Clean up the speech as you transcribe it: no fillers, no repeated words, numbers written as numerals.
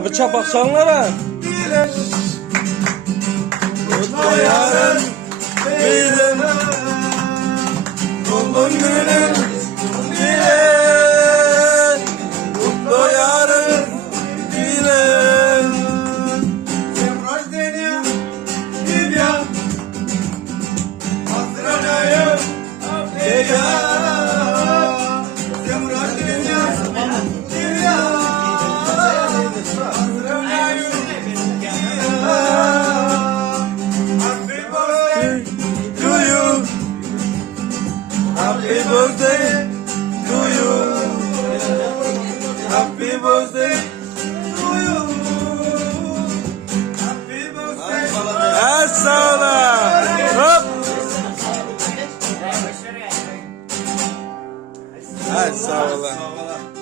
La bıçak baksanlara. Mutlu yarın bizim dolgun günün bile. Mutlu yarın bile. Всем рождения тебя поздравляю тебя. Всем рождения тебя поздравляю тебя. Happy birthday To you. Happy birthday to you. Happy birthday to you. Happy birthday. Evet, sağ olun. Hop. Evet, sağ olun.